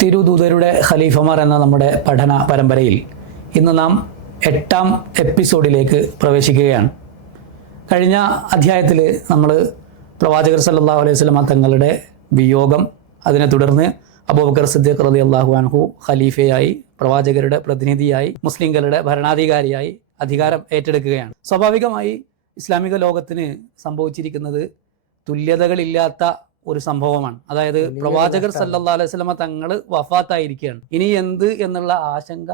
തിരുദൂതരുടെ ഖലീഫമാർ എന്ന നമ്മുടെ പഠന പരമ്പരയിൽ ഇന്ന് നാം എട്ടാം എപ്പിസോഡിലേക്ക് പ്രവേശിക്കുകയാണ്. കഴിഞ്ഞ അധ്യായത്തിൽ നമ്മൾ പ്രവാചകർ സല്ലല്ലാഹു അലൈഹി സ്വലമ തങ്ങളുടെ വിയോഗം അതിനെ തുടർന്ന് അബൂബക്കർ സിദ്ദീഖ് റതി അള്ളാഹു അൻഹു ഖലീഫയായി പ്രവാചകരുടെ പ്രതിനിധിയായി മുസ്ലിംകളുടെ ഭരണാധികാരിയായി അധികാരം ഏറ്റെടുക്കുകയാണ്. സ്വാഭാവികമായി ഇസ്ലാമിക ലോകത്തിന് സംഭവിച്ചിരിക്കുന്നത് തുല്യതകളില്ലാത്ത ഒരു സംഭവമാണ്. അതായത് പ്രവാചകർ സല്ലാ അലൈഹി വസല്ലമ തങ്ങൾ വഫാത്തായിരിക്കുകയാണ്. ഇനി എന്ത് എന്നുള്ള ആശങ്ക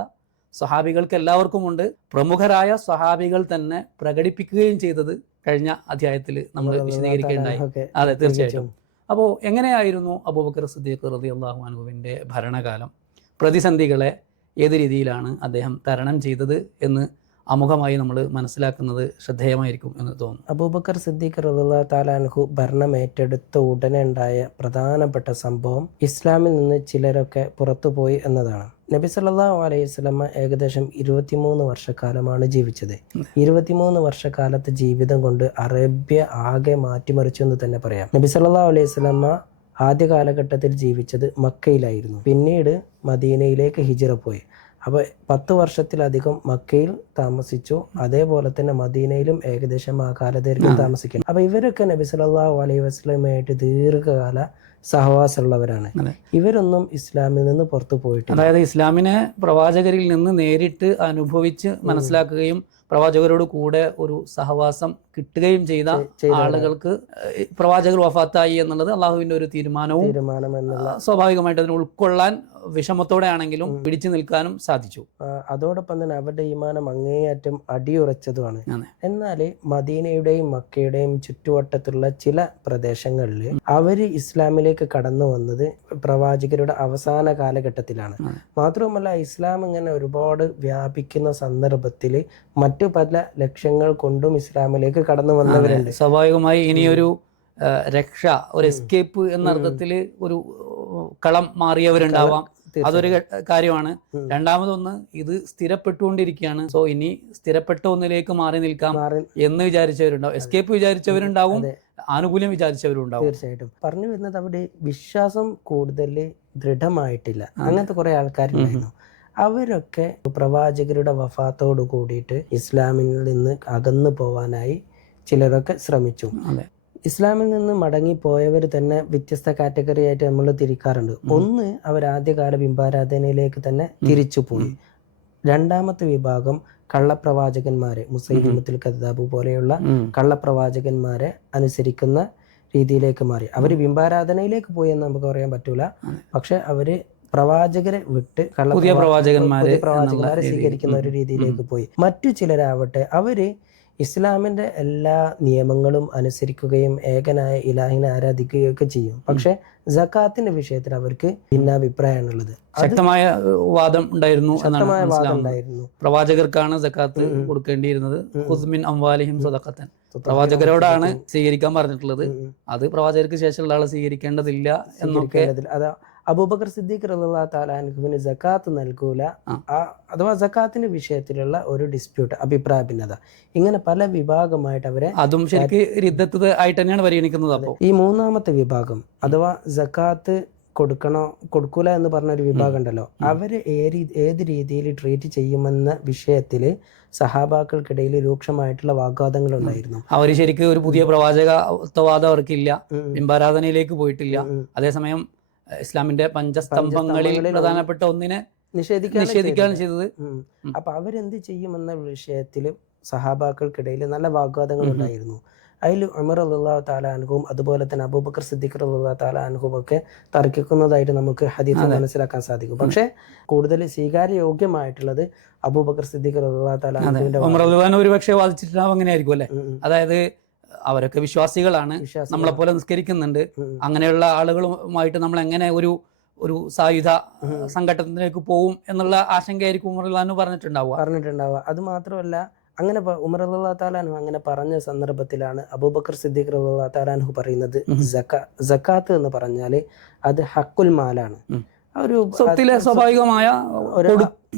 സ്വഹാബികൾക്ക് എല്ലാവർക്കും ഉണ്ട് പ്രമുഖരായ സ്വഹാബികൾ തന്നെ പ്രകടിപ്പിക്കുകയും ചെയ്തത് കഴിഞ്ഞ അധ്യായത്തിൽ നമ്മൾ വിശദീകരിക്കേണ്ടായി അതെ തീർച്ചയായിട്ടും. അപ്പോൾ എങ്ങനെയായിരുന്നു അബൂബക്കർ സിദ്ദീഖ് റതി അള്ളാഹു ഭരണകാലം? പ്രതിസന്ധികളെ ഏത് രീതിയിലാണ് അദ്ദേഹം തരണം ചെയ്തത് എന്ന് അമുഖമായി നമ്മൾ മനസ്സിലാക്കുന്നത് ശ്രദ്ധേയമായിരിക്കും എന്ന് തോന്നുന്നു. അബൂബക്കർ സിദ്ദീഖ് റളിയല്ലാഹു തആല അൻഹു ഭരണം ഏറ്റെടുത്ത ഉടനെ ഉണ്ടായ പ്രധാനപ്പെട്ട സംഭവം ഇസ്ലാമിൽ നിന്ന് ചിലരൊക്കെ പുറത്തുപോയി എന്നതാണ്. നബി സല്ലല്ലാഹു അലൈഹി വസല്ലമ ഏകദേശം ഇരുപത്തിമൂന്ന് വർഷക്കാലമാണ് ജീവിച്ചത്. ഇരുപത്തിമൂന്ന് വർഷക്കാലത്തെ ജീവിതം കൊണ്ട് അറേബ്യ ആകെ മാറ്റിമറിച്ചു എന്ന് തന്നെ പറയാം. നബി സല്ലല്ലാഹു അലൈഹി വസല്ലമ ആദ്യ കാലഘട്ടത്തിൽ ജീവിച്ചത് മക്കയിലായിരുന്നു. പിന്നീട് മദീനയിലേക്ക് ഹിജിറ പോയി. അപ്പോൾ പത്ത് വർഷത്തിലധികം മക്കയിൽ താമസിച്ചു. അതേപോലെ തന്നെ മദീനയിലും ഏകദേശം ആ കാലദൈർഘ്യം താമസിക്കുന്നു. അപ്പോൾ ഇവരൊക്കെ നബി സല്ലല്ലാഹു അലൈഹി വസ്ലമായിട്ട് ദീർഘകാല സഹവാസമുള്ളവരാണ്. ഇവരൊന്നും ഇസ്ലാമിൽ നിന്ന് പുറത്തു പോയിട്ടില്ല. അതായത് ഇസ്ലാമിനെ പ്രവാചകരിൽ നിന്ന് നേരിട്ട് അനുഭവിച്ച് മനസ്സിലാക്കുകയും പ്രവാചകരോട് കൂടെ ഒരു സഹവാസം കിട്ടുകയും ചെയ്ത ആളുകൾക്ക് പ്രവാചകർ വഫാത്തായി എന്നുള്ളത് അള്ളാഹുവിന്റെ ഒരു തീരുമാനവും സ്വാഭാവികമായിട്ട് അതിനെ ഉൾക്കൊള്ളാൻ വിഷമത്തോടെ ആണെങ്കിലും പിടിച്ചു നിൽക്കാനും സാധിച്ചു. അതോടൊപ്പം തന്നെ അവരുടെ ഈമാനം അങ്ങേയറ്റം അടിയുറച്ചതുമാണ്. എന്നാൽ എന്നാൽ മദീനയുടെയും മക്കയുടെയും ചുറ്റുവട്ടത്തുള്ള ചില പ്രദേശങ്ങളിൽ അവർ ഇസ്ലാമിലേക്ക് കടന്നു വന്നത് പ്രവാചകരുടെ അവസാന കാലഘട്ടത്തിലാണ്. മാത്രവുമല്ല ഇസ്ലാം ഇങ്ങനെ ഒരുപാട് വ്യാപിക്കുന്ന സന്ദർഭത്തിൽ മറ്റു പല ലക്ഷ്യങ്ങൾ കൊണ്ടും ഇസ്ലാമിലേക്ക് കടന്നു വന്നവരുണ്ട്. സ്വാഭാവികമായി ഇനിയൊരു രക്ഷ ഒരു എസ്കേപ്പ് എന്ന അർത്ഥത്തിൽ ഒരു കളം മാറിയവരുണ്ടാവാം. അതൊരു കാര്യമാണ്. രണ്ടാമതൊന്ന് ഇത് സ്ഥിരപ്പെട്ടുകൊണ്ടിരിക്കുകയാണ്. സോ ഇനി സ്ഥിരപ്പെട്ട ഒന്നിലേക്ക് മാറി നിൽക്കാം എന്ന് വിചാരിച്ചവരുണ്ടാവും. എസ്കേപ്പ് വിചാരിച്ചവരുണ്ടാവും. ആനുകൂല്യം വിചാരിച്ചവരുണ്ടാവും. തീർച്ചയായിട്ടും. പറഞ്ഞു വരുന്നത് അവിടെ വിശ്വാസം കൂടുതൽ ദൃഢമായിട്ടില്ല. അങ്ങനത്തെ കുറെ ആൾക്കാരുണ്ടായിരുന്നു. അവരൊക്കെ പ്രവാചകരുടെ വഫാത്തോട് കൂടിയിട്ട് ഇസ്ലാമിൽ നിന്ന് അകന്നു പോവാനായി ചിലരൊക്കെ ശ്രമിച്ചു. ഇസ്ലാമിൽ നിന്ന് മടങ്ങിപ്പോയവർ തന്നെ വ്യത്യസ്ത കാറ്റഗറി ആയിട്ട് നമ്മൾ തിരിക്കാറുണ്ട്. ഒന്ന് അവർ ആദ്യകാല ബിംബാരാധനയിലേക്ക് തന്നെ തിരിച്ചു പോയി രണ്ടാമത്തെ വിഭാഗം കള്ളപ്രവാചകന്മാരെ മുസൈലിമത്തുൽ കതാബു പോലെയുള്ള കള്ളപ്രവാചകന്മാരെ അനുസരിക്കുന്ന രീതിയിലേക്ക് മാറി. അവർ ബിംബാരാധനയിലേക്ക് പോയി എന്ന് നമുക്ക് പറയാൻ പറ്റൂല. പക്ഷെ അവർ പ്രവാചകരെ വിട്ട് കള്ള പുതിയ പ്രവാചകന്മാരെ പ്രവാചകന്മാരെ സ്വീകരിക്കുന്ന ഒരു രീതിയിലേക്ക് പോയി. മറ്റു ചിലരാവട്ടെ അവർ ഇസ്ലാമിന്റെ എല്ലാ നിയമങ്ങളും അനുസരിക്കുകയും ഏകനായ ഇലാഹിനെ ആരാധിക്കുകയൊക്കെ ചെയ്യും. പക്ഷെ ജക്കാത്തിന്റെ വിഷയത്തിൽ അവർക്ക് ഭിന്നാഭിപ്രായമാണുള്ളത്. ശക്തമായ വാദം ഉണ്ടായിരുന്നു ശക്തമായ വാദം ഉണ്ടായിരുന്നു. പ്രവാചകർക്കാണ് ജക്കാത്ത് കൊടുക്കേണ്ടിയിരുന്നത്. ഹുസ്മിൻ അംവാലിഹിം സദക്കത്തൻ പ്രവാചകരോടാണ് സ്വീകരിക്കാൻ പറഞ്ഞിട്ടുള്ളത്. അത് പ്രവാചകർക്ക് ശേഷമുള്ള ആളെ സ്വീകരിക്കേണ്ടതില്ല എന്നൊക്കെ അബൂബക്കർ സിദ്ദീഖ് റളിയല്ലാഹു തആല ജക്കാത്ത് നൽകൂല. അഥവാ ജക്കാത്തിന്റെ വിഷയത്തിലുള്ള ഒരു ഡിസ്പ്യൂട്ട് അഭിപ്രായ ഭിന്നത ഇങ്ങനെ പല വിഭാഗമായിട്ട് അവരെ അതും ശരിക്ക് ആയിട്ട് തന്നെയാണ് പരിഗണിക്കുന്നത് അപ്പോൾ ഈ മൂന്നാമത്തെ വിഭാഗം അഥവാ ജക്കാത്ത് കൊടുക്കണോ കൊടുക്കൂല എന്ന് പറഞ്ഞ ഒരു വിഭാഗം ഉണ്ടല്ലോ അവരെ ഏത് ഏത് രീതിയിൽ ട്രീറ്റ് ചെയ്യുമെന്ന വിഷയത്തിൽ സഹാബാക്കൾക്കിടയിൽ രൂക്ഷമായിട്ടുള്ള വാഗ്വാദങ്ങൾ ഉണ്ടായിരുന്നു അവർ ശരിക്കും ഒരു പുതിയ പ്രവാചകത്വവാദം അവർക്കില്ല. ബിംബാരാധനയിലേക്ക് പോയിട്ടില്ല. അതേസമയം ഇസ്ലാമിന്റെ പഞ്ചസ്തംഭങ്ങളിൽ പ്രധാനപ്പെട്ട ഒന്നിനെ നിഷേധിക്കാൻ നിഷേധിക്കുകയാണ് ചെയ്തത്. അപ്പൊ അവരെന്ത് ചെയ്യുമെന്ന വിഷയത്തിൽ സഹാബാക്കൾക്കിടയിൽ നല്ല വാഗ്വാദങ്ങൾ ഉണ്ടായിരുന്നു. അതിൽ ഉമർ അള്ളാഹു താലാനുഹവും അതുപോലെ തന്നെ അബൂബക്കർ സിദ്ദിഖർ അള്ളാഹു താലാനുഹവും ഒക്കെ തർക്കിക്കുന്നതായിട്ട് നമുക്ക് ഹദീസ് മനസ്സിലാക്കാൻ സാധിക്കും. പക്ഷേ കൂടുതൽ സ്വീകാര്യയോഗ്യമായിട്ടുള്ളത് അബൂബക്കർ സിദ്ദിഖർ അള്ളാഹു താലാനുഹുവിന്റെ ഒരുപക്ഷെ വാദിച്ചിട്ടുണ്ടാവും അങ്ങനെ ആയിരിക്കും അല്ലെ അതായത് അവരൊക്കെ വിശ്വാസികളാണ്. വിശ്വാസം നമ്മളെ പോലെ നിസ്കരിക്കുന്നുണ്ട് അങ്ങനെയുള്ള ആളുകളുമായിട്ട് നമ്മൾ എങ്ങനെ ഒരു ഒരു സായുധ സംഘട്ടനത്തിലേക്ക് പോവും എന്നുള്ള ആശങ്കയായിരിക്കും ഉമർ അല്ലാന്ന് പറഞ്ഞിട്ടുണ്ടാവുക. പറഞ്ഞിട്ടുണ്ടാവുക. അത് മാത്രമല്ല അങ്ങനെ ഉമർ അള്ളാ താലാനു അങ്ങനെ പറഞ്ഞ സന്ദർഭത്തിലാണ് അബൂബക്കർ സിദ്ദീഖ് അള്ളാഹു താലാനു പറയുന്നത് ജക്ക ജക്കാത്ത് എന്ന് പറഞ്ഞാൽ അത് ഹക്കുൽ മാലാണ്. ഒരു സ്വത്തിലെ സ്വാഭാവികമായ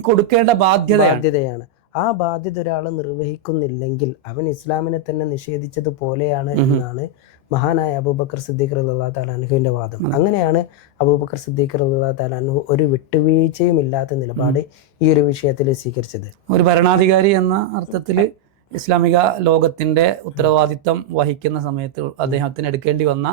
കൊടുക്കേണ്ട ബാധ്യത ബാധ്യതയാണ്. ആ ബാധ്യത ഒരാൾ നിർവഹിക്കുന്നില്ലെങ്കിൽ അവൻ ഇസ്ലാമിനെ തന്നെ നിഷേധിച്ചതുപോലെയാണ് എന്നാണ് മഹാനായ അബൂബക്കർ സിദ്ദീഖ് റളിയല്ലാഹു തആല അൻഹുവിന്റെ വാദം. അങ്ങനെയാണ് അബൂബക്കർ സിദ്ദീഖ് റളിയല്ലാഹു തആല ഒരു വിട്ടുവീഴ്ചയും ഇല്ലാത്ത നിലപാട് ഈ ഒരു വിഷയത്തിൽ സ്വീകരിച്ചത്. ഒരു ഭരണാധികാരി എന്ന അർത്ഥത്തിൽ ഇസ്ലാമിക ലോകത്തിന്റെ ഉത്തരവാദിത്തം വഹിക്കുന്ന സമയത്ത് അദ്ദേഹത്തിന് എടുക്കേണ്ടി വന്ന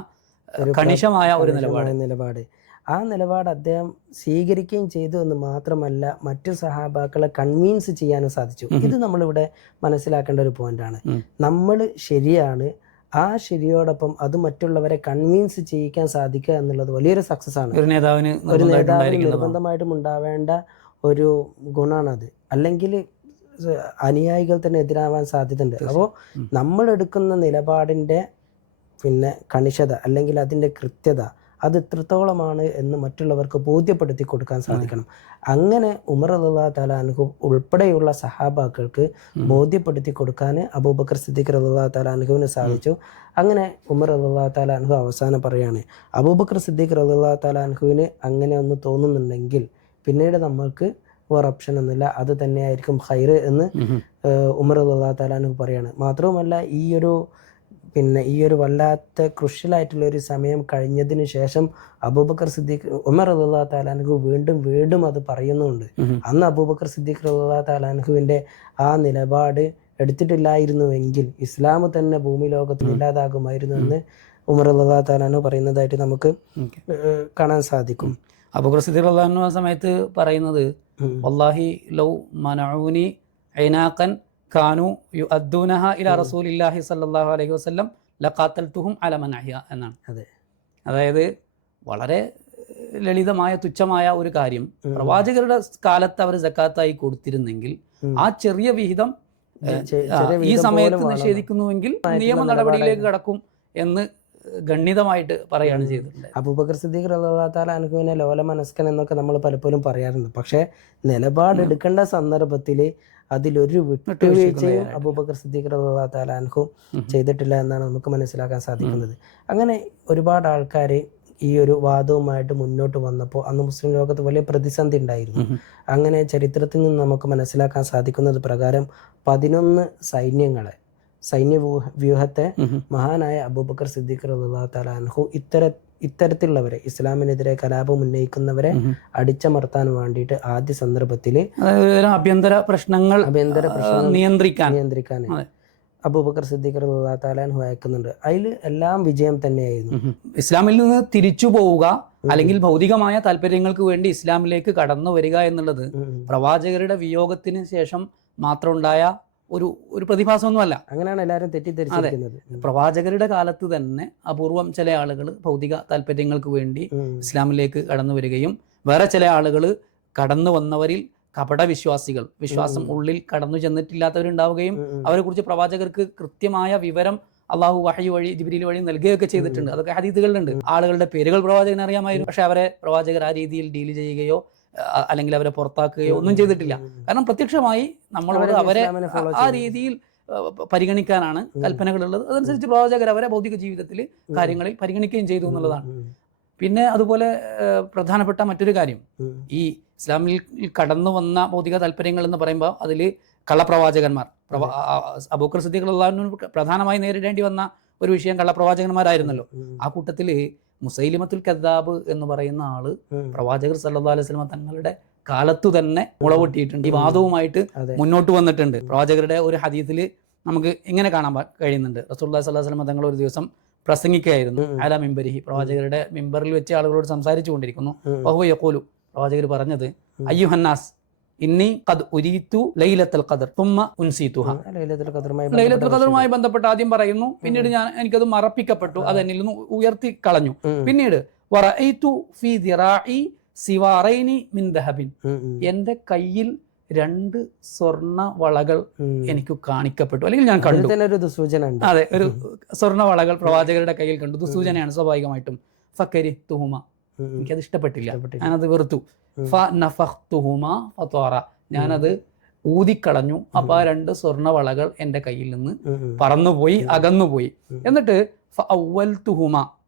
കണിശമായ ഒരു നിലപാട്. നിലപാട്. ആ നിലപാട് അദ്ദേഹം സ്വീകരിക്കുകയും ചെയ്തു എന്ന് മാത്രമല്ല മറ്റു സഹാബാക്കളെ കൺവീൻസ് ചെയ്യാനും സാധിച്ചു. ഇത് നമ്മളിവിടെ മനസ്സിലാക്കേണ്ട ഒരു പോയിന്റാണ്. നമ്മൾ ശരിയാണ് ആ ശരിയോടൊപ്പം അത് മറ്റുള്ളവരെ കൺവീൻസ് ചെയ്യിക്കാൻ സാധിക്കുക എന്നുള്ളത് വലിയൊരു സക്സസ് ആണ്. ഒരു നേതാവിന് ഒരു നേതാവിന് നിർബന്ധമായിട്ടും ഉണ്ടാവേണ്ട ഒരു ഗുണമാണത് അല്ലെങ്കിൽ അനുയായികൾ തന്നെ എതിരാവാൻ സാധ്യതയുണ്ട്. അപ്പോൾ നമ്മളെടുക്കുന്ന നമ്മൾ എടുക്കുന്ന നിലപാടിന്റെ പിന്നെ കണിശത അല്ലെങ്കിൽ അതിന്റെ കൃത്യത അത് എത്രത്തോളമാണ് എന്ന് മറ്റുള്ളവർക്ക് ബോധ്യപ്പെടുത്തി കൊടുക്കാൻ സാധിക്കണം. അങ്ങനെ ഉമർ അല്ലാ താല അനുഹു ഉൾപ്പെടെയുള്ള സഹാബാക്കൾക്ക് ബോധ്യപ്പെടുത്തി കൊടുക്കാൻ അബൂബക്കർ സിദ്ദീഖ് അല്ലാ താല അനുഹുവിന് സാധിച്ചു. അങ്ങനെ ഉമർ അല്ലാ താല അനുഹു അവസാനം പറയാണ് അബൂബക്കർ സിദ്ദീഖ് അല്ലാ താല അനുഹുവിന് അങ്ങനെ ഒന്ന് തോന്നുന്നുണ്ടെങ്കിൽ പിന്നീട് നമ്മൾക്ക് വേറെ ഓപ്ഷൻ ഒന്നുമില്ല. അത് തന്നെയായിരിക്കും ഹൈറ് എന്ന് ഉമർ അല്ലാ താലാനു പറയാണ്. മാത്രവുമല്ല ഈ ഒരു പിന്നെ ഈ ഒരു വല്ലാത്ത ക്രുഷ്യലായിട്ടുള്ള ഒരു സമയം കഴിഞ്ഞതിന് ശേഷം അബൂബക്കർ സിദ്ദീഖ് ഉമർ അല്ലാ താലാൻഹു വീണ്ടും വീണ്ടും അത് പറയുന്നുണ്ട്. അന്ന് അബൂബക്കർ സിദ്ദീഖ് അള്ളാ താലാൻഹുവിന്റെ ആ നിലപാട് എടുത്തിട്ടില്ലായിരുന്നുവെങ്കിൽ ഇസ്ലാം തന്നെ ഭൂമി ലോകത്തിൽ ഇല്ലാതാകുമായിരുന്നു എന്ന് ഉമർ അള്ളാ താലാനു പറയുന്നതായിട്ട് നമുക്ക് കാണാൻ സാധിക്കും. അബൂബക്കർ സിദ്ദീഖ് അൻഹു ആ സമയത്ത് പറയുന്നത് വല്ലാഹി ലൗ മനഊനി ഐനാഖൻ കാനു യു അദ്ദൂനഹ ഇല റസൂൽ ഇല്ലാഹി സല്ലാഹു അലൈഹി വസല്ലം ലഖാത്തൽ തുഹും അലമനഹ്യ എന്നാണ്. അതെ. അതായത് വളരെ ലളിതമായ തുച്ഛമായ ഒരു കാര്യം. പ്രവാചകരുടെ കാലത്ത് അവർ ജക്കാത്തായി കൊടുത്തിരുന്നെങ്കിൽ ആ ചെറിയ വിഹിതം ഈ സമയത്ത്. നിഷേധിക്കുന്നുവെങ്കിൽ നിയമ നടപടിയിലേക്ക് കടക്കും എന്ന് ഗണ്യതമായിട്ട് പറയാണ് ചെയ്തിട്ടുണ്ട് അബൂബക്കർ സിദ്ദീഖ് റളിയല്ലാഹു അനുഭവിനെ ലോല മനസ്കൻ എന്നൊക്കെ നമ്മൾ പലപ്പോഴും പറയാറുണ്ട്. പക്ഷേ നിലപാടെടുക്കേണ്ട സന്ദർഭത്തിൽ അതിലൊരു വിട്ടുവീഴ്ചയും. അബൂബക്കർ സിദ്ദീഖ് റളിയല്ലാഹു അൻഹു ചെയ്തിട്ടില്ല എന്നാണ് നമുക്ക് മനസ്സിലാക്കാൻ സാധിക്കുന്നത്. അങ്ങനെ ഒരുപാട് ആൾക്കാർ ഈ ഒരു വാദവുമായിട്ട് മുന്നോട്ട് വന്നപ്പോൾ അന്ന് മുസ്ലിം ലോകത്ത് വലിയ പ്രതിസന്ധി ഉണ്ടായിരുന്നു. അങ്ങനെ ചരിത്രത്തിൽ നിന്ന് നമുക്ക് മനസ്സിലാക്കാൻ സാധിക്കുന്നത് പ്രകാരം പതിനൊന്ന് സൈന്യങ്ങളെ സൈന്യ വ്യൂഹത്തെ മഹാനായ അബൂബക്കർ സിദ്ദീഖ് റളിയല്ലാഹു താലാൻഹു ഇത്തര ഇത്തരത്തിലുള്ളവരെ ഇസ്ലാമിനെതിരെ കലാപം ഉന്നയിക്കുന്നവരെ. അടിച്ചമർത്താൻ വേണ്ടിയിട്ട് ആദ്യ സന്ദർഭത്തിൽ ആഭ്യന്തര പ്രശ്നങ്ങൾ അഭ്യന്തര പ്രശ്നങ്ങൾ നിയന്ത്രിക്കാൻ. നിയന്ത്രിക്കാൻ അബൂബക്കർ സിദ്ദീഖ് അൻഹു അയക്കുന്നുണ്ട്. അതിൽ എല്ലാം വിജയം തന്നെയായിരുന്നു. ഇസ്ലാമിൽ നിന്ന് തിരിച്ചു പോവുക അല്ലെങ്കിൽ ഭൗതികമായ താല്പര്യങ്ങൾക്ക് വേണ്ടി ഇസ്ലാമിലേക്ക് കടന്നു വരിക എന്നുള്ളത്. പ്രവാചകരുടെ വിയോഗത്തിന് ശേഷം മാത്രം ഉണ്ടായ ഒരു ഒരു പ്രതിഭാസമൊന്നുമല്ല. അങ്ങനെയാണ് എല്ലാവരും തെറ്റിദ്ധരിച്ചിരിക്കുന്നത്. പ്രവാചകരുടെ കാലത്ത് തന്നെ അപൂർവം ചില ആളുകൾ ഭൗതിക താല്പര്യങ്ങൾക്ക് വേണ്ടി ഇസ്ലാമിലേക്ക് കടന്നു വരികയും വേറെ ചില ആളുകൾ കടന്നു വന്നവരിൽ കപട വിശ്വാസികൾ വിശ്വാസം ഉള്ളിൽ കടന്നു ചെന്നിട്ടില്ലാത്തവരുണ്ടാവുകയും. അവരെ കുറിച്ച് പ്രവാചകർക്ക് കൃത്യമായ വിവരം അള്ളാഹു വഹി വഴി ജിബിരിൽ വഴി നൽകുകയൊക്കെ ചെയ്തിട്ടുണ്ട്. അതൊക്കെ ഹദീത്തുകളിലുണ്ട് ആളുകളുടെ പേരുകൾ പ്രവാചകൻ അറിയാമായിരുന്നു പക്ഷെ അവരെ പ്രവാചകർ ആ രീതിയിൽ ഡീൽ ചെയ്യുകയോ അല്ലെങ്കിൽ അവരെ പുറത്താക്കുകയോ ഒന്നും ചെയ്തിട്ടില്ല. കാരണം പ്രത്യക്ഷമായി നമ്മളോട് അവരെ ആ രീതിയിൽ പരിഗണിക്കാനാണ് കൽപ്പനകളുള്ളത്. അതനുസരിച്ച് പ്രവാചകർ അവരെ ഭൗതിക ജീവിതത്തിൽ കാര്യങ്ങളിൽ പരിഗണിക്കുകയും ചെയ്തു എന്നുള്ളതാണ്. പിന്നെ അതുപോലെ പ്രധാനപ്പെട്ട മറ്റൊരു കാര്യം. ഈ ഇസ്ലാമിൽ കടന്നു വന്ന ഭൗതിക താല്പര്യങ്ങൾ എന്ന് പറയുമ്പോൾ അതിൽ കള്ളപ്രവാചകന്മാർ പ്രവാ അബൂക്കർ സിദ്ദീഖ് അള്ളാഹുവിന് പ്രധാനമായി നേരിടേണ്ടി വന്ന ഒരു വിഷയം കള്ളപ്രവാചകന്മാരായിരുന്നല്ലോ. ആ കൂട്ടത്തിൽ മുസൈലിമത്തുൽ കദ്ദാബ് എന്ന് പറയുന്ന ആൾ. പ്രവാചകർ സല്ലല്ലാഹു അലൈഹി വസല്ലം തങ്ങളുടെ കാലത്തു തന്നെ മുളവൊട്ടിയിട്ടുണ്ട് ഈ വാദവുമായിട്ട് മുന്നോട്ട് വന്നിട്ടുണ്ട്. പ്രവാചകരുടെ ഒരു ഹദീത്തിൽ നമുക്ക് ഇങ്ങനെ കാണാൻ കഴിയുന്നുണ്ട്. സ്വല്ലല്ലാഹു അലൈഹി വസല്ലം തങ്ങൾ ഒരു ദിവസം പ്രസംഗിക്കുകയായിരുന്നു. അല മിമ്പരിഹി പ്രവാചകരുടെ മിമ്പറിൽ വെച്ച് ആളുകളോട് സംസാരിച്ചു കൊണ്ടിരിക്കുന്നു യഖൂലു. പ്രവാചകർ പറഞ്ഞത് അയ്യു അയ്യുഹന്നാസ് ഇന്നി ഖദ് ഉരീതു ലൈലത്തൽ ഖദർ തുമ്മ ഉൻസീത്തുഹ ലൈലത്തൽ ഖദറുമായി ലൈലത്തുൽ ബന്ധപ്പെട്ട ഖദറുമായി ബന്ധപ്പെട്ട് ആദ്യം പറയുന്നു. പിന്നീട് ഞാൻ എനിക്കത് മറപ്പിക്കപ്പെട്ടു. അത് എന്നിൽ നിന്ന് ഉയർത്തി കളഞ്ഞു. പിന്നീട് വറഅയ്തു ഫീ ദിറാഇ സിവാറൈനി മിൻ ദഹബിൻ. എന്റെ കയ്യിൽ രണ്ട് സ്വർണ വളകൾ എനിക്ക് കാണിക്കപ്പെട്ടു. അല്ലെങ്കിൽ ഞാൻ കണ്ടു. ദുസൂചന അതെ ഒരു സ്വർണ വളകൾ പ്രവാചകരുടെ കയ്യിൽ കണ്ടു. ദുസൂചനയാണ് സ്വാഭാവികമായിട്ടും. ഫക്കരി തുഹുമ. എനിക്കത് ഇഷ്ടപ്പെട്ടില്ല. ഞാനത് വെറുത്തു. ഞാനത് ഊതിക്കളഞ്ഞു. അപ്പൊ ആ രണ്ട് സ്വർണവളകൾ എന്റെ എന്റെ കയ്യിൽ നിന്ന്. പറന്നുപോയി അകന്നുപോയി. എന്നിട്ട്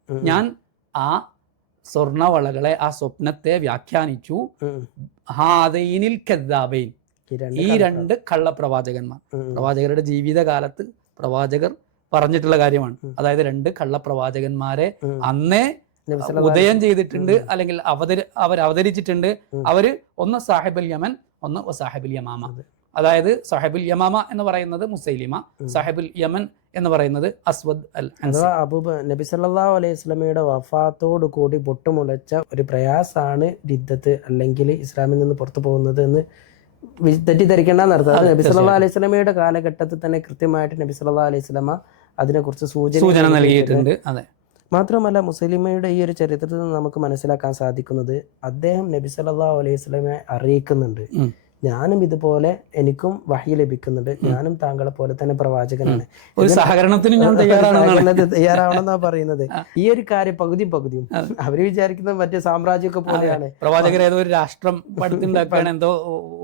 ഉം. ഞാൻ ആ സ്വർണവളകളെ ആ സ്വപ്നത്തെ വ്യാഖ്യാനിച്ചു. ഹാദൈനിൽ ഖദ്ദാബൈൻ ഈ രണ്ട് കള്ളപ്രവാചകന്മാർ. പ്രവാചകരുടെ ജീവിതകാലത്ത് പ്രവാചകർ പറഞ്ഞിട്ടുള്ള കാര്യമാണ്. അതായത് രണ്ട് കള്ളപ്രവാചകന്മാരെ. അന്നേ ഉദയം ചെയ്തിട്ടുണ്ട് അല്ലെങ്കിൽ അവതരി അവർ അവതരിച്ചിട്ടുണ്ട്. അവർ ഒന്ന് സാഹിബുൽ യമൻ ഒന്ന് സാഹിബുൽ യമാമ. അതായത് സാഹിബുൽ യമാമ എന്ന് പറയുന്നത് മുസൈലിമ. സാഹിബുൽ യമൻ എന്ന് പറയുന്നത് അസ്വദ് അൽ അബൂബ നബി സല്ലാ അലൈഹി സ്വലമയുടെ വഫാത്തോട് കൂടി പൊട്ടുമുളച്ച ഒരു പ്രയാസാണ് രിദ്ദത്ത് അല്ലെങ്കിൽ ഇസ്ലാമിൽ നിന്ന് പുറത്തു പോകുന്നത് എന്ന് തെറ്റിദ്ധരിക്കേണ്ട തെറ്റിദ്ധരിക്കേണ്ടെന്ന് അർത്ഥം നബി സല്ലാ അലൈഹി സ്വലമയുടെ കാലഘട്ടത്തിൽ തന്നെ കൃത്യമായിട്ട് നബി സല്ലാ അലൈഹി സ്വലമ അതിനെക്കുറിച്ച് സൂചന സൂചന നൽകിയിട്ടുണ്ട്. അതെ. മാത്രമല്ല മുസ്ലിമയുടെ ഈ ഒരു ചരിത്രത്തിൽ നിന്ന് നമുക്ക് മനസ്സിലാക്കാൻ സാധിക്കുന്നത് അദ്ദേഹം നബി സല്ലല്ലാഹു അലൈഹി സ്വലമെ അറിയിക്കുന്നുണ്ട്. ഞാനും ഇതുപോലെ എനിക്കും വഹി ലഭിക്കുന്നുണ്ട്. ഞാനും താങ്കളെ പോലെ തന്നെ പ്രവാചകനാണ്. ഒരു സഹകരണത്തിന് ഞാൻ തയ്യാറാവണമെന്നാ പറയുന്നത്. ഈ ഒരു കാര്യം പകുതിയും പകുതിയും അവർ വിചാരിക്കുന്നത് മറ്റേ സാമ്രാജ്യമൊക്കെ പോലെയാണ്. പ്രവാചകർ ഏതോ ഒരു രാഷ്ട്രം പഠിത്തം എന്തോ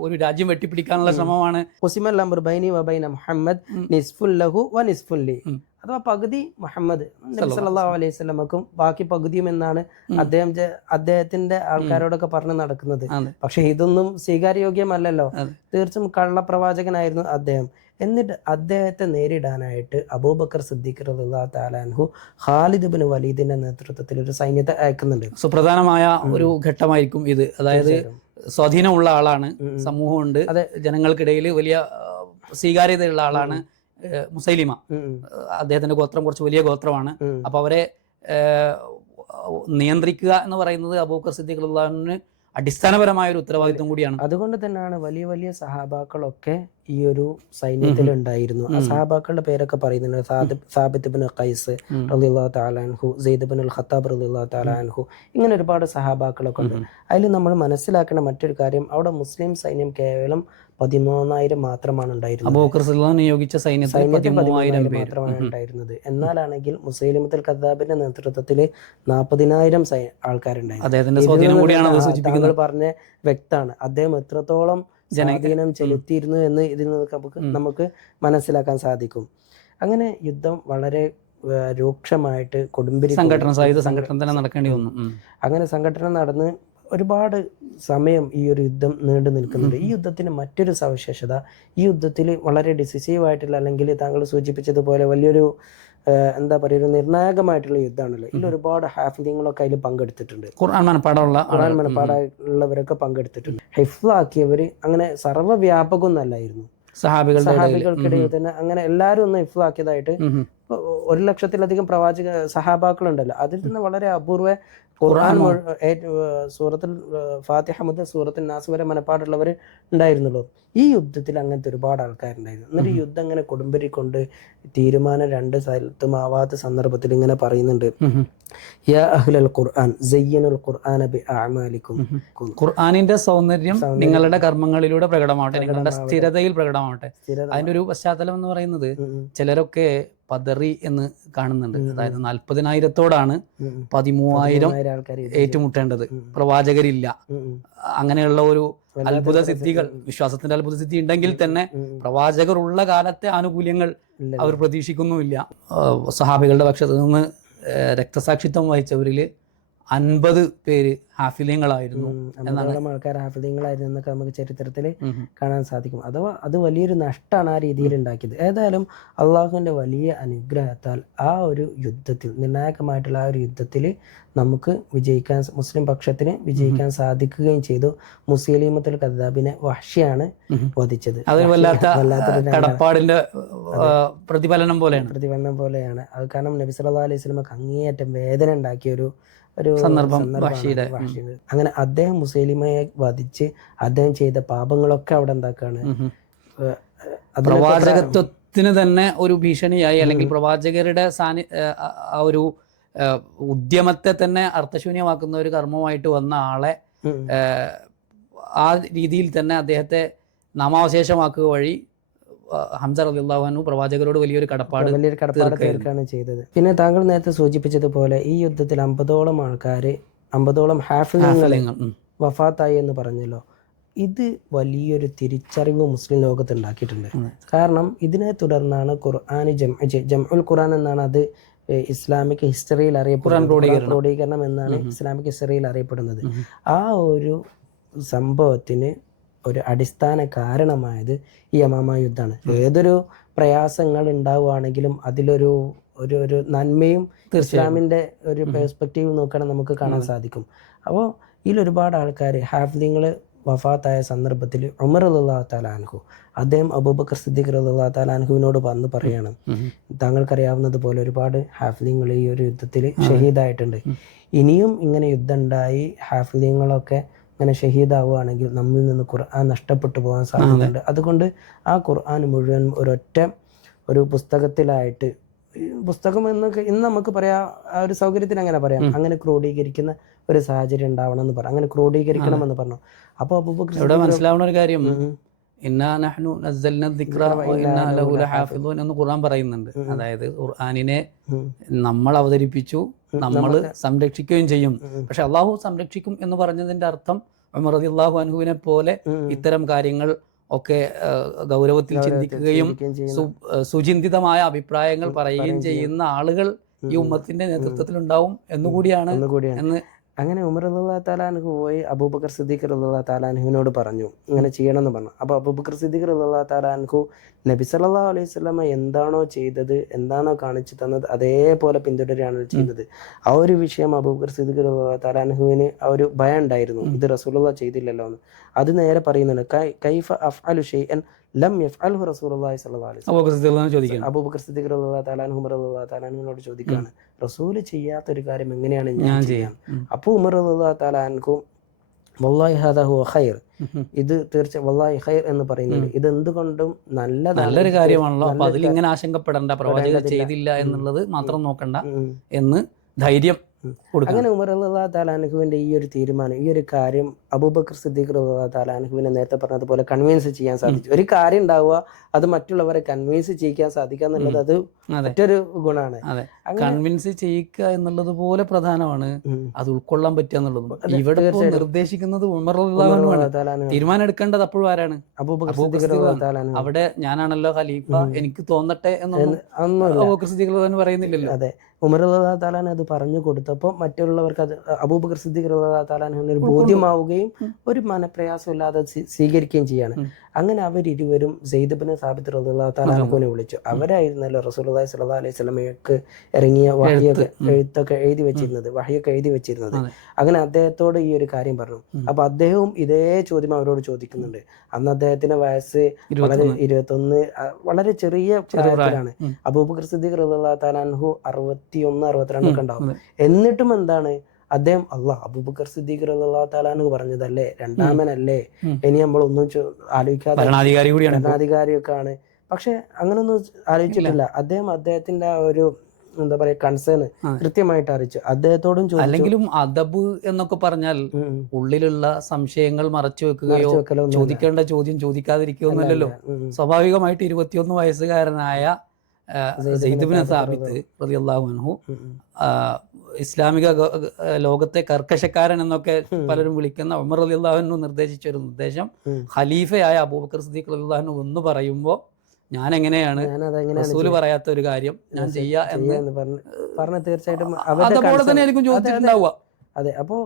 ഒരു രാജ്യം വെട്ടിപ്പിടിക്കാനുള്ള ശ്രമമാണ്. ഉസിമൽ അംർ ബൈനി വബൈന മുഹമ്മദ് നിസ്ഫുൽ ലഹു വ നിസ്ഫുൽ ലി. ഉം. അഥവാ പകുതി മുഹമ്മദ്. നബി സല്ലല്ലാഹു അലൈഹി സ്വലമക്കും ബാക്കി പകുതിയും എന്നാണ് അദ്ദേഹം അദ്ദേഹത്തിന്റെ ആൾക്കാരോടൊക്കെ പറഞ്ഞു നടക്കുന്നത്. പക്ഷെ ഇതൊന്നും സ്വീകാര്യോഗ്യമല്ലല്ലോ തീർച്ചയായും തീർച്ചും കള്ളപ്രവാചകനായിരുന്നു അദ്ദേഹം. എന്നിട്ട് അദ്ദേഹത്തെ നേരിടാനായിട്ട് അബൂബക്കർ സിദ്ദീഖ് റളിയല്ലാഹു തആല അൻഹു ഖാലിദ് ഇബ്നു വലീദിന്റെ നേതൃത്വത്തിൽ ഒരു സൈന്യത്തെ അയക്കുന്നുണ്ട്. സുപ്രധാനമായ ഒരു ഘട്ടമായിരിക്കും ഇത്. അതായത് സ്വാധീനമുള്ള ആളാണ്. സമൂഹമുണ്ട്. അതെ. ജനങ്ങൾക്കിടയിൽ വലിയ സ്വീകാര്യതയുള്ള ആളാണ് മുസൈലിമ. അദ്ദേഹത്തിന്റെ ഗോത്രം കുറച്ച് വലിയ ഗോത്രമാണ്. അപ്പൊ അവരെ നിയന്ത്രിക്കുക എന്ന് പറയുന്നത് അബൂക്കർ സിദ്ദീഖ് അള്ളാഹുവിന് അടിസ്ഥാനപരമായ ഒരു ഉത്തരവാദിത്വം കൂടിയാണ്. അതുകൊണ്ട് തന്നെയാണ് വലിയ വലിയ സഹാബാക്കളൊക്കെ ഈ ഒരു സൈന്യത്തിൽ ഉണ്ടായിരുന്നു. ആ സഹാബാക്കളുടെ പേരൊക്കെ പറയുന്നുണ്ട്. സാബിത് സാബിത്ത് ബിൻ ഖൈസ് അൻഹു സെയ്ദ് ബിൻ അൽ ഖത്താബ് അൻഹു ഇങ്ങനെ ഒരുപാട് സഹാബാക്കളൊക്കെ ഉണ്ട്. അതിൽ നമ്മൾ മനസ്സിലാക്കേണ്ട മറ്റൊരു കാര്യം അവിടെ മുസ്ലിം സൈന്യം കേവലം പതിമൂന്നായിരം മാത്രമാണ് ഉണ്ടായിരുന്നത്. നിയോഗിച്ച സൈന്യത്തിൽ പതിമൂവായിരം മാത്രമാണ് ഉണ്ടായിരുന്നത്. എന്നാലാണെങ്കിൽ മുസൈലിമത്തുൽ കദാബിന്റെ നേതൃത്വത്തിൽ നാൽപ്പതിനായിരം ആൾക്കാരുണ്ടായിരുന്നു. താങ്കൾ പറഞ്ഞ വ്യക്താണ്. അദ്ദേഹം എത്രത്തോളം ജനാധീനം ചെലുത്തിയിരുന്നു എന്ന് ഇതിൽ നിന്ന് നമുക്ക് നമുക്ക് മനസ്സിലാക്കാൻ സാധിക്കും. അങ്ങനെ യുദ്ധം വളരെ രൂക്ഷമായിട്ട് കൊടുമ്പിരി സംഘടന സായുധ സംഘടന തന്നെ നടക്കേണ്ടി വന്നു. അങ്ങനെ സംഘടന നടന്ന് ഒരുപാട് സമയം ഈ ഒരു യുദ്ധം നീണ്ടു നിൽക്കുന്നുണ്ട്. ഈ യുദ്ധത്തിന് മറ്റൊരു സവിശേഷത ഈ യുദ്ധത്തിൽ വളരെ ഡിസിസീവ് ആയിട്ടുള്ള അല്ലെങ്കിൽ താങ്കൾ സൂചിപ്പിച്ചതുപോലെ വലിയൊരു എന്താ പറയുക ഒരു നിർണായകമായിട്ടുള്ള യുദ്ധമാണല്ലോ. ഇതിൽ ഒരുപാട് ഹാഫിലിങ്ങളൊക്കെ അതിൽ പങ്കെടുത്തിട്ടുണ്ട്. ഖുർആൻ മനപ്പാടുള്ള ഖുർആൻ. മനപ്പാടുള്ളവരൊക്കെ പങ്കെടുത്തിട്ടുണ്ട്. ഹിഫ്ലാക്കിയവർ അങ്ങനെ സർവവ്യാപകമൊന്നല്ലായിരുന്നു ഇടയിൽ. സഹാബികൾക്കിടയിൽ തന്നെ അങ്ങനെ എല്ലാവരും ഒന്ന് ഹിഫ്ലാക്കിയതായിട്ട്. ഇപ്പൊ ഒരു ലക്ഷത്തിലധികം പ്രവാചക സഹാബാക്കളുണ്ടല്ലോ. അതിൽ നിന്ന് വളരെ അപൂർവ ഖുർആൻ സൂറത്തിൽ ഫാത്തിഹ മുതൽ സൂറത്തിൽ നാസ് വരെ മനപ്പാടുള്ളവർ ഉണ്ടായിരുന്നുള്ളൂ ഈ യുദ്ധത്തിൽ അങ്ങനത്തെ ഒരുപാട് ആൾക്കാരുണ്ടായിരുന്നു. എന്നിട്ട് യുദ്ധം ഇങ്ങനെ കൊടുമ്പരി കൊണ്ട് തീരുമാനം രണ്ട് സ്ഥലത്തും ആവാത്ത സന്ദർഭത്തിൽ ഇങ്ങനെ പറയുന്നുണ്ട്. യാ അഹ്ലൽ ഖുർആൻ സയ്യനുൽ ഖുർആന ബി അഅമാലിക്കും. ഖുർആാനിന്റെ സൗന്ദര്യം നിങ്ങളുടെ കർമ്മങ്ങളിലൂടെ പ്രകടമാവട്ടെ നിങ്ങളുടെ സ്ഥിരതയിൽ പ്രകടമാവട്ടെ. അതിന്റെ ഒരു പശ്ചാത്തലം എന്ന് പറയുന്നത് ചിലരൊക്കെ പതറി എന്ന് കാണുന്നുണ്ട്. അതായത് നാൽപ്പതിനായിരത്തോടാണ്. പതിമൂവായിരം ഏറ്റുമുട്ടേണ്ടത്. പ്രവാചകരില്ല. അങ്ങനെയുള്ള ഒരു അത്ഭുത സിദ്ധികൾ വിശ്വാസത്തിന്റെ അത്ഭുത സിദ്ധി ഉണ്ടെങ്കിൽ തന്നെ. പ്രവാചകർ ഉള്ള കാലത്തെ ആനുകൂല്യങ്ങൾ അവർ പ്രതീക്ഷിക്കുന്നുമില്ല. സഹാബികളുടെ പക്ഷത്ത് നിന്ന് രക്തസാക്ഷിത്വം വഹിച്ചവരിൽ അൻപത് പേര് ഹാഫിലിയങ്ങളായിരുന്നു ആൾക്കാർ ഹാഫിലിയങ്ങളായിരുന്നു എന്നൊക്കെ നമുക്ക് ചരിത്രത്തിൽ. കാണാൻ സാധിക്കും. അഥവാ അത് വലിയൊരു നഷ്ടമാണ് ആ രീതിയിൽ ഉണ്ടാക്കിയത്. ഏതായാലും അള്ളാഹുവിന്റെ വലിയ അനുഗ്രഹത്താൽ ആ ഒരു യുദ്ധത്തിൽ നിർണായകമായിട്ടുള്ള ആ ഒരു യുദ്ധത്തിൽ നമുക്ക് വിജയിക്കാൻ മുസ്ലിം പക്ഷത്തിന് വിജയിക്കാൻ സാധിക്കുകയും ചെയ്തു. മുസ്ലിമത്തുൽ കദാബിനെ വഹ്ഷിയാണ്. വധിച്ചത്. വല്ലാത്തൊരു പ്രതിഫലനം പോലെയാണ്. പ്രതിഫലനം പോലെയാണ്. അത് കാരണം നബി അലൈഹി സ്വലമക്ക് അങ്ങേയറ്റം വേദന ഉണ്ടാക്കിയ ഒരു ഒരു സന്ദർഭം. അങ്ങനെ അദ്ദേഹം മുസ്ലിമയെ വധിച്ച് അദ്ദേഹം ചെയ്ത പാപങ്ങളൊക്കെ അവിടെ എന്താക്കാണ് പ്രവാചകത്വത്തിന് തന്നെ ഒരു ഭീഷണിയായി അല്ലെങ്കിൽ പ്രവാചകരുടെ സാന്നി ആ- ഒരു ഉദ്യമത്തെ തന്നെ അർത്ഥശൂന്യമാക്കുന്ന ഒരു കർമ്മമായിട്ട് വന്ന ആളെ. ആ, രീതിയിൽ തന്നെ അദ്ദേഹത്തെ നാമാവശേഷമാക്കുക വഴി ഹംസ റളിയല്ലാഹു പ്രവാചകരോട് വലിയൊരു കടപ്പാട് വലിയൊരു കടപ്പാട് തീർക്കുകയാണ് ചെയ്തത്. പിന്നെ താങ്കൾ നേരത്തെ സൂചിപ്പിച്ചതുപോലെ ഈ യുദ്ധത്തിൽ അമ്പതോളം ആൾക്കാർ അമ്പതോളം ഹാഫിലിങ്ങൾ വഫാത്തായി എന്ന് പറഞ്ഞല്ലോ. ഇത് വലിയൊരു തിരിച്ചറിവ് മുസ്ലിം ലോകത്ത് ഉണ്ടാക്കിയിട്ടുണ്ട്. കാരണം ഇതിനെ തുടർന്നാണ് ഖുർആൻ ജം ജംഉൽ ഖുർആൻ എന്നാണ് അത് ഇസ്ലാമിക് ഹിസ്റ്ററിയിൽ അറിയപ്പെടുന്നത്. ക്രോഡീകരണം. എന്നാണ് ഇസ്ലാമിക് ഹിസ്റ്ററിയിൽ അറിയപ്പെടുന്നത്. ആ ഒരു സംഭവത്തിന് ഒരു അടിസ്ഥാന കാരണമായത് ഈ യമാമ യുദ്ധമാണ്. ഏതൊരു പ്രയാസങ്ങൾ ഉണ്ടാവുകയാണെങ്കിലും അതിലൊരു ഒരു ഒരു നന്മയും ഇസ്ലാമിന്റെ ഒരു പെർസ്പെക്റ്റീവ് നോക്കുകയാണെങ്കിൽ നമുക്ക് കാണാൻ സാധിക്കും. അപ്പോൾ ഇതിൽ ഒരുപാട് ആൾക്കാർ ഹാഫ്ലിങ്ങൾ വഫാത്തായ സന്ദർഭത്തിൽ ഉമർ അല്ലാ താലാൻഹു അദ്ദേഹം അബൂബക്കർ സിദ്ദീഖ് അല്ലാ താലാൻഹുവിനോട് വന്ന് പറയാണ്. താങ്കൾക്കറിയാവുന്നത് പോലെ ഒരുപാട് ഹാഫ്ലിങ്ങൾ ഈ ഒരു യുദ്ധത്തിൽ ഷഹീദായിട്ടുണ്ട്. ഇനിയും ഇങ്ങനെ യുദ്ധം ഉണ്ടായി ഹാഫ്ലിങ്ങളൊക്കെ ഇങ്ങനെ ഷഹീദാവുകയാണെങ്കിൽ നമ്മിൽ നിന്ന് ഖുർആൻ നഷ്ടപ്പെട്ടു പോകാൻ സാധ്യതയുണ്ട്. അതുകൊണ്ട് ആ ഖുർആൻ മുഴുവൻ ഒരൊറ്റ ഒരു പുസ്തകത്തിലായിട്ട് പുസ്തകം എന്നൊക്കെ ഇന്ന് നമുക്ക് പറയാം ആ ഒരു സൗകര്യത്തിന് അങ്ങനെ പറയാം. അങ്ങനെ ക്രോഡീകരിക്കുന്ന ഒരു സാഹചര്യം ഉണ്ടാവണം എന്ന് പറഞ്ഞു അങ്ങനെ ക്രോഡീകരിക്കണം എന്ന് പറഞ്ഞു. അപ്പോൾ ഇവിടെ മനസ്സിലാവുന്ന ഒരു കാര്യം? എന്ന് ഖുർആൻ പറയുന്നുണ്ട്. അതായത് ഖുർആാനിനെ നമ്മൾ അവതരിപ്പിച്ചു നമ്മൾ സംരക്ഷിക്കുകയും ചെയ്യും. പക്ഷെ അള്ളാഹു സംരക്ഷിക്കും എന്ന് പറഞ്ഞതിന്റെ അർത്ഥം ഉമർ അള്ളാഹു അൻഹുവിനെ പോലെ ഇത്തരം കാര്യങ്ങൾ ഒക്കെ ഗൗരവത്തിൽ ചിന്തിക്കുകയും സുചിന്തിതമായ അഭിപ്രായങ്ങൾ പറയുകയും ചെയ്യുന്ന ആളുകൾ ഈ ഉമ്മത്തിന്റെ നേതൃത്വത്തിൽ ഉണ്ടാവും എന്നുകൂടിയാണ്. എന്ന് അങ്ങനെ ഉമർ അല്ലാ താലാൻഹു പോയി അബൂബക്കർ സിദ്ദീഖർ അല്ലാ താലാൻഹുവിനോട് പറഞ്ഞു. ഇങ്ങനെ ചെയ്യണമെന്ന് പറഞ്ഞു. അപ്പോൾ അബൂബക്കർ സിദ്ദീഖർ അല്ലാ താലാൻഹു നബി സല്ലാ അലൈഹി വസല്ലമ എന്താണോ ചെയ്തത് എന്താണോ കാണിച്ചു തന്നത് അതേപോലെ പിന്തുടരുകയാണ് ചെയ്തത്. ആ ഒരു വിഷയം അബൂബക്കർ സിദ്ദീഖർ അല്ലാ താലാൻഹുവിന് ആ ഒരു ഭയം ഉണ്ടായിരുന്നു. ഇത് റസൂലുള്ള ചെയ്തില്ലല്ലോ എന്ന്. അത് നേരെ പറയുന്നുണ്ട് "കൈ- കൈഫ അഫ്അലു ഷൈഅൻ ലം യഫ്അൽഹു റസൂലുള്ളാഹി സ്വല്ലല്ലാഹു അലൈഹി അബൂബക്കർ സിദ്ദീഖ് അബൂബക്കർ ഉമർ റളിയല്ലാഹു തആല അൻഹുവിനോട് ചോദിക്കുകയാണ്. റസൂൽ ചെയ്യാത്തൊരു കാര്യം എങ്ങനെയാണ് ഞാൻ ചെയ്യാം? അപ്പോൾ ഉമർ താലാൻകും വല്ലാഹി ഖൈർ. ഇത് തീർച്ച വല്ലാഹി ഖൈർ എന്ന് പറയുന്നത് ഇത് എന്തുകൊണ്ടും നല്ല നല്ലൊരു കാര്യമാണല്ലോ. അപ്പൊ അതിൽ ഇങ്ങനെ ആശങ്കപ്പെടേണ്ട. പ്രവാചകർ ചെയ്തില്ല എന്നുള്ളത് മാത്രം നോക്കണ്ട എന്ന് ധൈര്യം. അങ്ങനെ ഉമർ അള്ളാഹ് താലാനുഹുവിന്റെ ഈ ഒരു തീരുമാനം ഈ ഒരു കാര്യം അബൂബക്കർ സിദ്ദീഖ് അള്ളാഹ് താലാനുഹുവിനെ നേരത്തെ പറഞ്ഞതുപോലെ കൺവിൻസ് ചെയ്യാൻ സാധിച്ചു. ഒരു കാര്യം ഉണ്ടാവുക അത് മറ്റുള്ളവരെ കൺവിൻസ് ചെയ്യിക്കാൻ സാധിക്കുക എന്നുള്ളത് അത് മറ്റൊരു ഗുണമാണ് കൺവിൻസ് ചെയ്യിക്കുക എന്നുള്ളത് പോലെ പ്രധാനമാണ്. അത് ഉൾക്കൊള്ളാൻ പറ്റുക എന്നുള്ളത്. ഇവിടെ നിർദ്ദേശിക്കുന്നത് തീരുമാനം എടുക്കേണ്ടത് അപ്പോഴും ആരാണ്? അവിടെ ഞാനാണല്ലോ ഖലീഫ. എനിക്ക് തോന്നട്ടെ അൻഹു പറയുന്നില്ലല്ലോ. അതെ. ഉമർ അള്ളാഹ് താലാൻ അത് പറഞ്ഞു കൊടുത്തപ്പോൾ മറ്റുള്ളവർക്ക് അത് അബൂബക്കർ സിദ്ദീഖ് അള്ളാഹ് താലാൻ ഒരു ബോധ്യമാവുകയും ഒരു മനപ്രയാസമില്ലാതെ ഇല്ലാതെ സ്വീകരിക്കുകയും ചെയ്യാണ്. അങ്ങനെ അവരിരുവരും സെയ്ദബിന് സാബിത്ത് റളിയല്ലാഹു താലാൻഹുവിനെ വിളിച്ചു. അവരായിരുന്നല്ലോ റസൂലുള്ളാഹി സ്വല്ലല്ലാഹി അലൈഹി വസല്ലമയ്ക്ക് ഇറങ്ങിയ വഹിയൊക്കെ എഴുത്തൊക്കെ എഴുതി വെച്ചിരുന്നത് വഹിയൊക്കെ എഴുതി വെച്ചിരുന്നത്. അങ്ങനെ അദ്ദേഹത്തോട് ഈ ഒരു കാര്യം പറഞ്ഞു. അപ്പൊ അദ്ദേഹവും ഇതേ ചോദ്യം അവരോട് ചോദിക്കുന്നുണ്ട്. അന്ന് അദ്ദേഹത്തിന്റെ വയസ്സ് വളരെ ഇരുപത്തൊന്ന്. വളരെ ചെറിയ പ്രായത്തിലാണ്. അബൂബക്കർ സിദ്ദീഖ് റളിയല്ലാഹു അറുപത്തി അറുപത്തിയൊന്ന് അറുപത്തിരണ്ടൊക്കെ ഉണ്ടാവും. എന്നിട്ടും എന്താണ്? അദ്ദേഹം അള്ളാഹ് അബൂബക്കർ സിദ്ദീഖ് റളിയല്ലാഹു താലാന്ന് പറഞ്ഞതല്ലേ? രണ്ടാമനല്ലേ? ഇനി നമ്മൾ ഒന്നും ആലോചിക്കാതെ ഭരണാധികാരി കൂടിയാണ്. ഭരണാധികാരിയൊക്കെ ആണ് പക്ഷെ അങ്ങനൊന്നും ആലോചിച്ചിട്ടില്ല. അദ്ദേഹം അദ്ദേഹത്തിന്റെ ആ ഒരു എന്താ പറയാ കൺസേൺ കൃത്യമായിട്ട് അറിയിച്ചു. അദ്ദേഹത്തോടും ചോദിച്ചു. അല്ലെങ്കിലും അദബ് എന്നൊക്കെ പറഞ്ഞാൽ. ഉള്ളിലുള്ള സംശയങ്ങൾ മറച്ചു വെക്കുകയോ ചോദിക്കേണ്ട ചോദ്യം ഉം. സ്വാഭാവികമായിട്ട് ഇരുപത്തിയൊന്ന് വയസ്സുകാരനായ സാബിത്ത് ഉം. ആ, ഇസ്ലാമിക ലോകത്തെ കർക്കശക്കാരൻ എന്നൊക്കെ പലരും വിളിക്കുന്ന ഉമർ റളിയല്ലാഹു നിർദ്ദേശിച്ച ഒരു നിർദ്ദേശം. ഖലീഫയായ അബൂബക്കർ സിദ്ദീഖ് അള്ളാഹുനു ഒന്ന് പറയുമ്പോൾ ഞാൻ എങ്ങനെയാണ് റസൂൽ പറയാത്ത ഒരു കാര്യം ഞാൻ ചെയ്യാ എന്ന് പറഞ്ഞു തീർച്ചയായിട്ടും അവരുടെ അതേപോലെ തന്നെ ആയിരിക്കും അതെ, അപ്പോ ചോദിച്ചിട്ടുണ്ടാവുക. അതെ അപ്പോൾ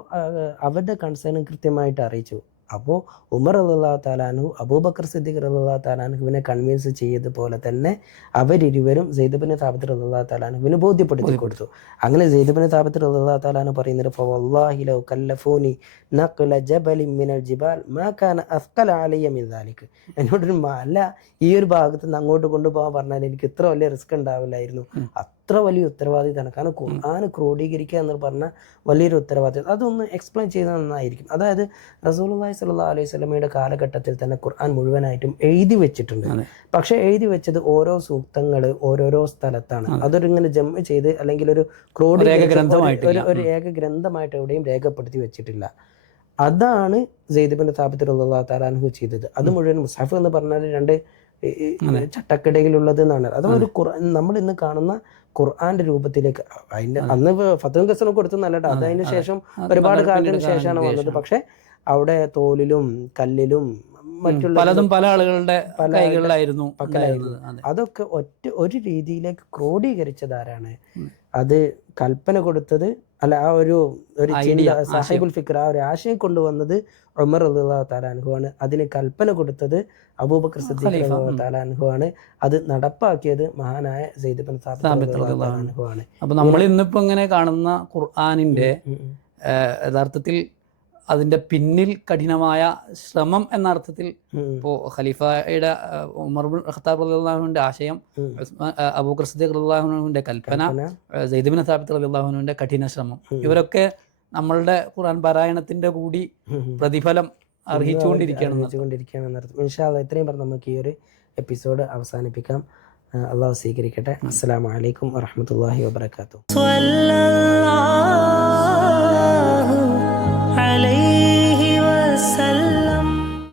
അവരുടെ കൺസേണും കൃത്യമായിട്ട് അറിയിച്ചു. അപ്പോൾ ഉമർ അള്ളാഹു താലാനു അബൂബക്കർ സിദ്ദീഖ് അള്ളാഹു താലാനുവിനെ കൺവിൻസ് ചെയ്തതുപോലെ തന്നെ അവരിരുവരും സെയ്ദബിന് താപത്തിൽ അള്ളാഹു താലാനുവിന് ബോധ്യപ്പെടുത്തി കൊടുത്തു. അങ്ങനെ സെയ്ദബിന് താപത്തിൽ അള്ളാഹു താലാനു പറയുന്നത് "ഫവല്ലാഹി ലൗ കല്ലഫൂനി നഖ്ല ജബലിൻ മിനൽ ജിബാൽ മാ അസ്ഖല അലയ്യ മിൻ ദാലിക്. എന്നോടൊരു മല ഈ ഒരു ഭാഗത്ത് നിന്ന് അങ്ങോട്ട് കൊണ്ടുപോകാൻ പറഞ്ഞാൽ എനിക്ക് ഇത്ര വലിയ റിസ്ക് ഉണ്ടാവില്ലായിരുന്നു. അത്ര വലിയ ഉത്തരവാദിത്തമാണ് കാരണം ഖുർആാന് ക്രോഡീകരിക്കുക എന്ന് പറഞ്ഞ വലിയൊരു ഉത്തരവാദിത്തം അതൊന്ന് എക്സ്പ്ലെയിൻ ചെയ്യുന്നത് നന്നായിരിക്കും. അതായത് റസൂലുള്ളാഹി സല്ലാ അലൈഹി സ്വലമയുടെ കാലഘട്ടത്തിൽ തന്നെ ഖുർആൻ മുഴുവനായിട്ടും എഴുതി വെച്ചിട്ടുണ്ട്. പക്ഷേ എഴുതി വെച്ചത് ഓരോ സൂക്തങ്ങൾ ഓരോരോ സ്ഥലത്താണ്. അതൊരു ഇങ്ങനെ ജമ്മ് ചെയ്ത് അല്ലെങ്കിൽ ഒരു ക്രോഡി ഒരു ഏക ഗ്രന്ഥമായിട്ട് എവിടെയും രേഖപ്പെടുത്തി വെച്ചിട്ടില്ല. അതാണ് ജെയ്ദിബിന്റെ താപത്തിൽ താലാൻഹു ചെയ്തത്. അത് മുഴുവൻ മുസാഫ് എന്ന് പറഞ്ഞാൽ രണ്ട് ചട്ടക്കിടയിലുള്ളത് എന്നാണ്. അത്. ഒരു നമ്മൾ ഇന്ന് കാണുന്ന ഖുർആന്റെ രൂപത്തിലേക്ക് അതിന്റെ അന്ന് ഫത്തും ഗസന കൊടുത്തു നല്ലട്ടോ അത് അതിന് ശേഷം ഒരുപാട് കാലത്തിന് ശേഷമാണ് വന്നത്. പക്ഷെ അവിടെ തോലിലും കല്ലിലും മറ്റുള്ള പലതും പല ആളുകളുടെ കൈകളിലായിരുന്നു. അതൊക്കെ ഒറ്റ ഒരു രീതിയിലേക്ക് ക്രോഡീകരിച്ചത് ആരാണ്? അത് കൽപ്പന കൊടുത്തത് അല്ല ആ ഒരു ഒരു ചിന്ത സാഹിബുൽ ഫിക്ർ ആ ഒരു ആശയം കൊണ്ടുവന്നത് ഉമർ അള്ളാഹു താലാൻഹു ആണ് അതിന് കൽപ്പന കൊടുത്തത് അബൂബക്കർ സിദ്ദീഖ് ആണ് അത് നടപ്പാക്കിയത് മഹാനായ സെയ്ദ് ബിൻ സാബിത്ത് സാബിത്ത് റളിയല്ലാഹു റളിയല്ലാഹു ആണ് അപ്പൊ നമ്മൾ ഇന്നിപ്പോ ഇങ്ങനെ കാണുന്ന ഖുർആാനിന്റെ യഥാർത്ഥത്തിൽ അതിന്റെ പിന്നിൽ കഠിനമായ ശ്രമം എന്ന അർത്ഥത്തിൽ ഇപ്പോ ഖലീഫയുടെ ഉമർ ഖത്താബ് റളിയല്ലാഹുവിന്റെ ആശയം അബൂക്കർ സിദ്ദീഖ് റളിയല്ലാഹുവിന്റെ കൽപ്പന സൈദബിൻ സാബിത്ത് റളിയല്ലാഹുവിന്റെ കഠിന ശ്രമം. ഇവരൊക്കെ നമ്മളുടെ ഖുർആൻ പാരായണത്തിന്റെ കൂടി പ്രതിഫലം അർഹിച്ചുകൊണ്ടിരിക്കുകയാണ് ഇൻഷാല്ല ഇത്രയും പറഞ്ഞ് നമുക്ക് ഈ ഒരു എപ്പിസോഡ് അവസാനിപ്പിക്കാം. അള്ളാഹു സ്വീകരിക്കട്ടെ. അസ്സലാമലൈക്കും വറഹമത്തല്ലാഹി വാബർക്കാത്തു